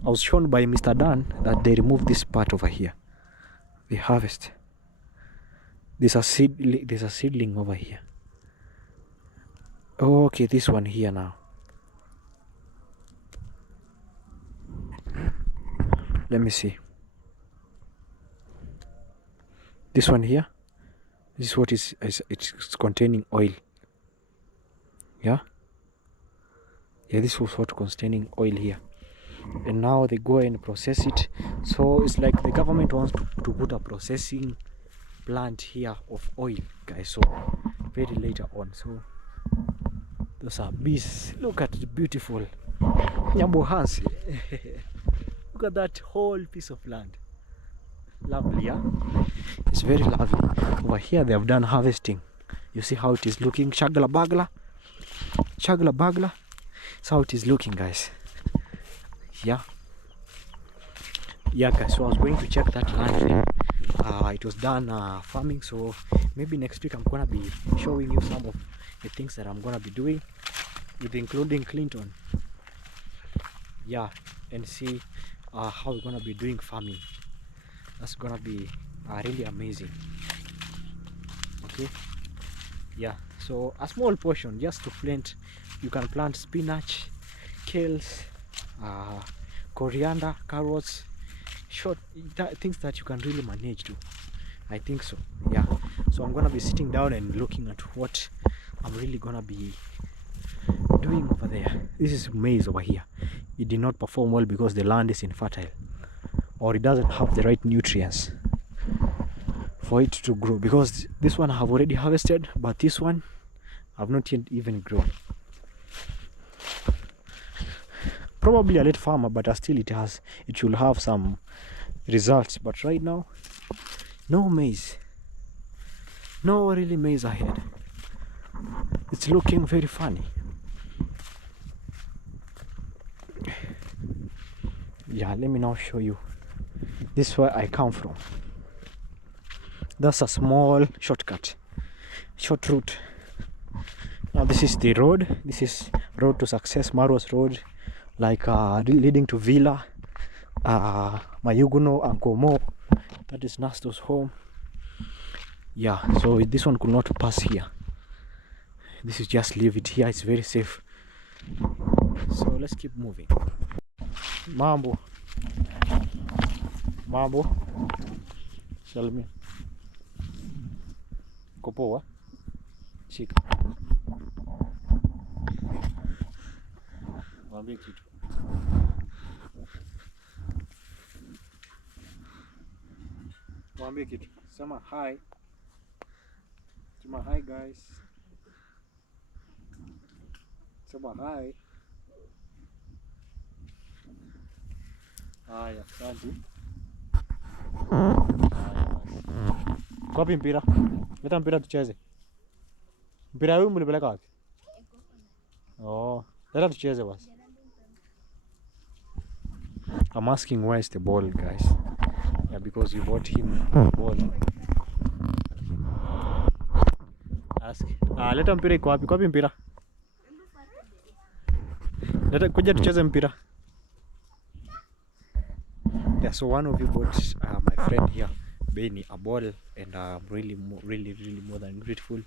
I was shown by Mr. Dan that they remove this part over here. They harvest. There's a seedling over here. Okay, this one here now. Let me see. This one here. This is what it's containing oil. Yeah. Yeah, this was what containing oil here. And now they go and process it. So it's like the government wants to put a processing plant here of oil, guys. So very later on. So those are bees. Look at the beautiful Nyabohanse. Look at that whole piece of land. Lovely, yeah? It's very lovely. Over here they have done harvesting. You see how it is looking. Shagla bagla. That's how it is looking, guys. Yeah, yeah guys, so I was going to check that land there. It was done farming, so maybe next week I'm gonna be showing you some of the things that I'm gonna be doing, with including Clinton, yeah, and see how we're gonna be doing farming. That's gonna be really amazing. Okay, yeah, so a small portion just to plant. You can plant spinach, kales, coriander, carrots, short things that you can really manage to. I think so, yeah. So I'm gonna be sitting down and looking at what I'm really gonna be doing over there. This is maize over here. It did not perform well because the land is infertile, or it doesn't have the right nutrients for it to grow. Because this one I have already harvested, but this one I've not yet even grown. Probably a late farmer, but still it should have some results. But right now, no maize, no really maize ahead. It's looking very funny. Yeah, let me now show you. This is where I come from. That's a small shortcut, short route. Now this is the road. This is road to success, Marwas Road, like leading to Villa, Mayuguno, Ankomo. That is Nasto's home. Yeah, so this one could not pass here. This is just leave it here. It's very safe. So let's keep moving. Mambo. Salmi. Kopoa. Shika. Mwambie kitu. Mwambie kitu. Sema hi. Sema hi guys. Sema hi. Haya, asante. Kopi mpira. Leta mpira tucheze. Mpira huu mlipeleka wapi? Oh, leta tucheze basi. I'm asking where is the ball, guys? Yeah, because you bought him the ball. Ask. Leta mpira iko wapi? Kopi mpira. Leta kuja tucheze mpira. Yeah, so one of you bought my friend here, Benny, a ball, and I'm really more than grateful.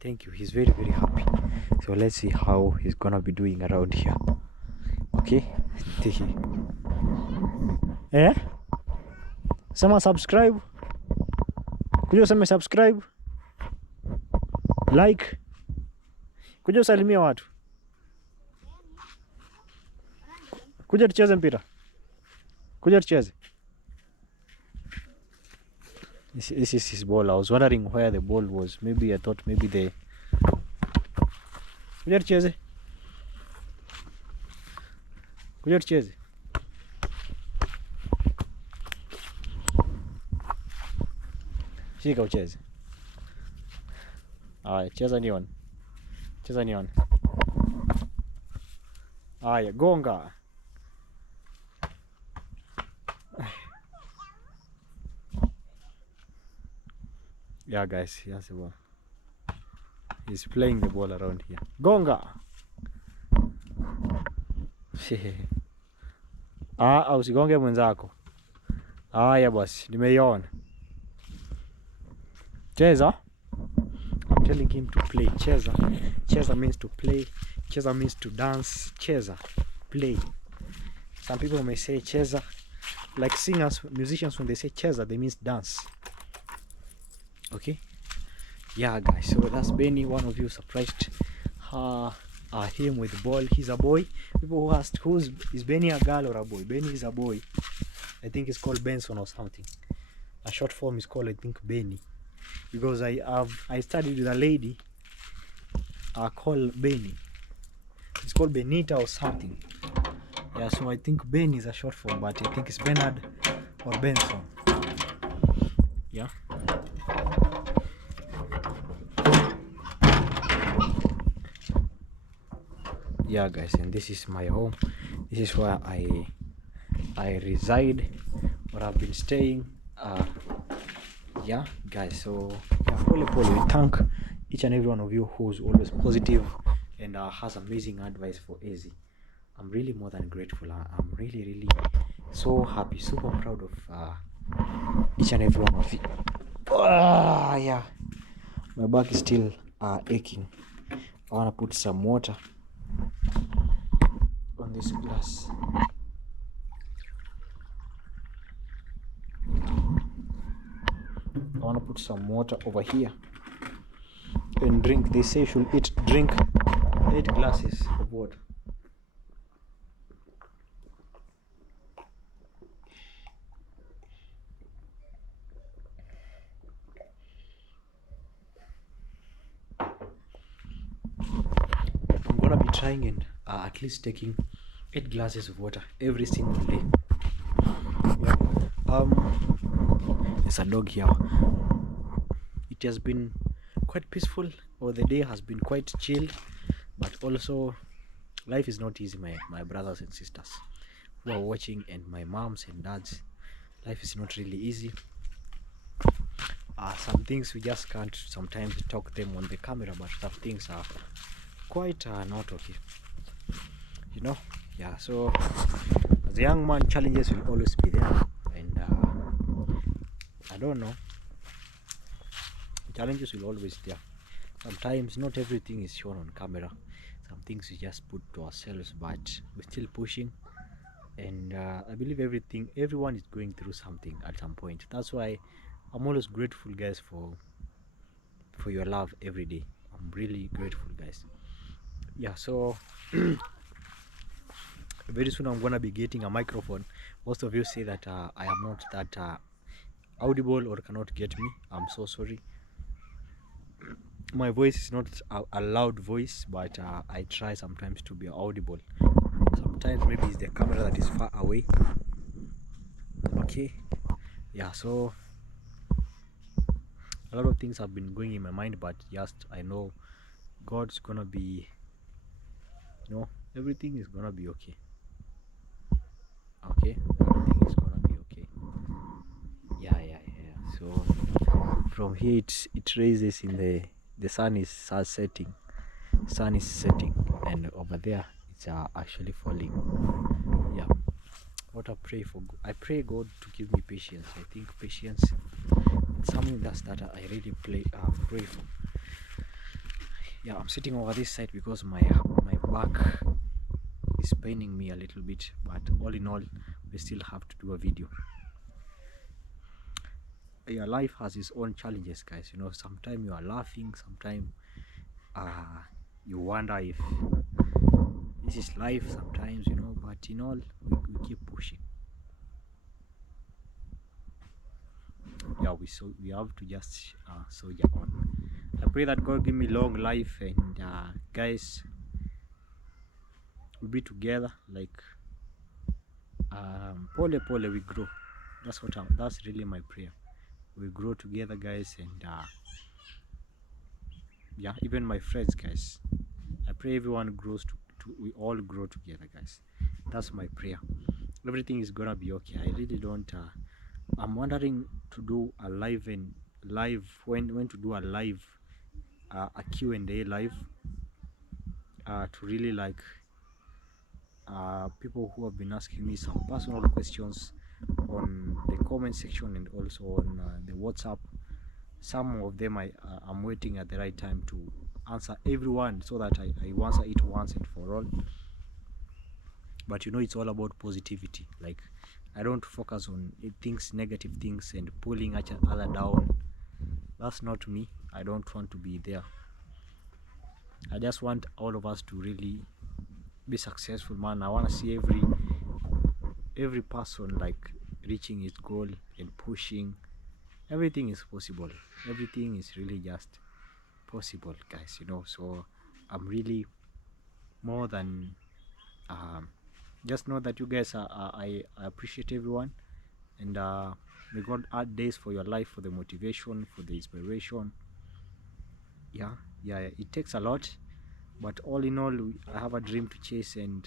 Thank you. He's very happy. So let's see how he's gonna be doing around here. Okay, take it. Eh? Sema subscribe. Kuja useme subscribe, like. Kuja usalimia watu. Kuja tucheze mpira. Kuja tucheze. This is his ball. I was wondering where the ball was. Maybe I thought maybe the... Kuja tucheze. Kuja tucheze. Shika ucheze. Haya, cheza nione. Cheza nione. Haya, gonga. Yeah guys, he has the ball. He's playing the ball around here. Gonga. Usigonge mwenzako. Haya basi, nimeiona. Cheza. I'm telling him to play. Cheza. Cheza means to play. Cheza means to dance. Cheza. Play. Some people may say cheza. Like singers, musicians, when they say cheza, they mean dance. Okay, yeah guys, so that's Benny. One of you surprised him with ball. He's a boy. People who asked, is Benny a girl or a boy? Benny is a boy. I think it's called Benson or something. A short form is called, I think, Benny, because I studied with a lady called Benny. It's called Benita or something. Yeah, so I think Benny is a short form, but I think it's Bernard or Benson. Yeah. Yeah guys, and this is my home. This is where I I reside or I've been staying. Yeah, guys. So yeah, pole pole. We thank each and every one of you who's always positive and has amazing advice for Easy. I'm really more than grateful. I'm really, really so happy, super proud of each and every one of you. Yeah, my back is still aching. I want to put some water on this glass. I want to put some water over here and drink. They say you should drink 8 glasses of water. I'm gonna be trying and at least taking 8 glasses of water every single day. Yeah. There's a dog here. It has been quite peaceful, or the day has been quite chill, but also life is not easy, my brothers and sisters who are watching, and my moms and dads. Life is not really easy. Some things we just can't sometimes talk them on the camera, but some things are quite not okay, you know. Yeah, so as a young man, challenges will always be there, and I don't know, challenges will always be there. Sometimes not everything is shown on camera, some things we just put to ourselves, but we're still pushing. And I believe everyone is going through something at some point. That's why I'm always grateful, guys, for your love every day. I'm really grateful, guys. Yeah, so very soon I'm gonna be getting a microphone. Most of you say that I am not that audible or cannot get me. I'm so sorry. My voice is not a loud voice, but I try sometimes to be audible. Sometimes maybe it's the camera that is far away. Okay, yeah, so a lot of things have been going in my mind, but just I know God's gonna be, everything is gonna be okay. Okay, everything is gonna be okay. Yeah. So from here it raises in the sun is setting. Sun is setting, and over there it's actually falling. Yeah. What I pray God to give me patience. I think patience is something that I really pray for. Yeah, I'm sitting over this side because my back is paining me a little bit, but all in all, we still have to do a video. Your life has its own challenges, guys. Sometimes you are laughing, sometimes you wonder if this is life sometimes, but in all, we keep pushing. Yeah, we have to just soldier on. I pray that God give me long life, and guys, we'll be together like pole we grow. That's really my prayer. We grow together, guys, and yeah, even my friends, guys, I pray everyone grows we all grow together, guys. That's my prayer. Everything is gonna be okay. I really don't I'm wondering to do a live when to do a live a Q&A live to really like people who have been asking me some personal questions on the comment section and also on the WhatsApp. Some of them I'm waiting at the right time to answer everyone, so that I answer it once and for all. But it's all about positivity. Like, I don't focus on negative things and pulling each other down. That's not me. I don't want to be there. I just want all of us to really be successful, man. I want to see every person like reaching its goal and pushing. Everything is possible. Everything is really just possible, guys. So I'm really more than just know that you guys I appreciate everyone, and may God add days for your life, for the motivation, for the inspiration. Yeah, it takes a lot, but all in all, I have a dream to chase, and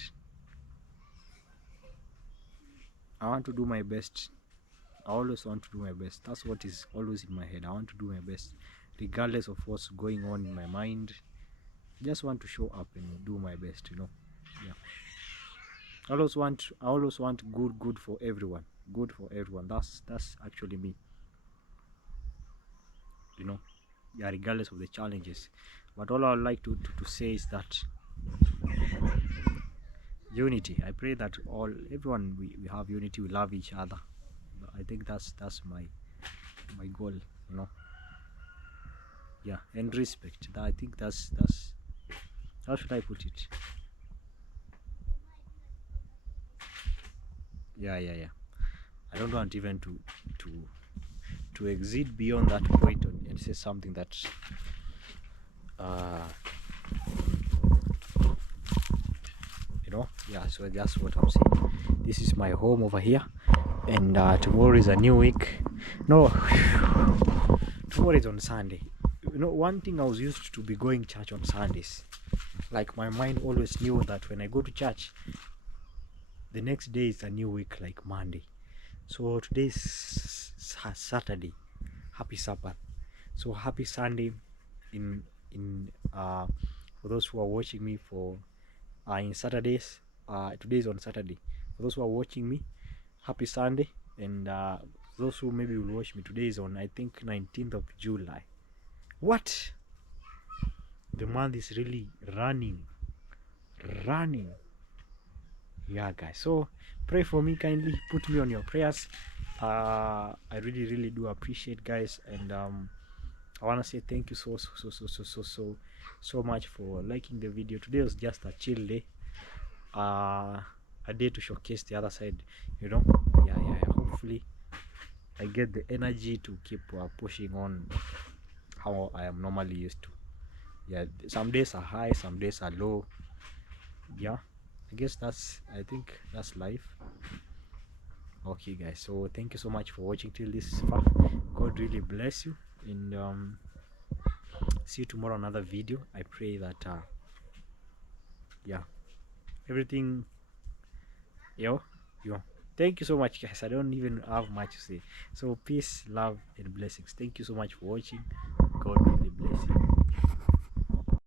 I want to do my best. I always want to do my best. That's what is always in my head. I want to do my best regardless of what's going on in my mind. Just want to show up and do my best, you know. Yeah, I always want good for everyone. Good for everyone. That's actually me, you know. Yeah, regardless of the challenges. But all I would like to say is that unity. I pray that everyone, we have unity, we love each other. I think that's my goal, you know. Yeah, and respect. I think that's how should I put it? Yeah. I don't want even to exceed beyond that point and say something that uh you know. Yeah, so that's what I'm saying. This is my home over here, and tomorrow is a new week. No, tomorrow is on Sunday. You know, one thing, I was used to be going church on Sundays. Like, my mind always knew that when I go to church, the next day is a new week, like Monday. So today is Saturday. Happy Sabbath. So happy Sunday in for those who are watching me for in Saturdays. Today is on Saturday. For those who are watching me, happy Sunday. And those who maybe will watch me, today is on, I think, 19th of July. What? The month is really running. Yeah, guys, so pray for me, kindly put me on your prayers. I really do appreciate, guys. And I want to say thank you so much for liking the video. Today was just a chill day, a day to showcase the other side, you know. Yeah. Hopefully I get the energy to keep pushing on how I am normally used to. Yeah, some days are high, some days are low. Yeah, I guess I think that's life. Okay, guys, so thank you so much for watching till this far. God really bless you, and see you tomorrow, another video. I pray that yeah, everything, yo. Thank you so much, guys. I don't even have much to say. So peace, love, and blessings. Thank you so much for watching. God really bless you.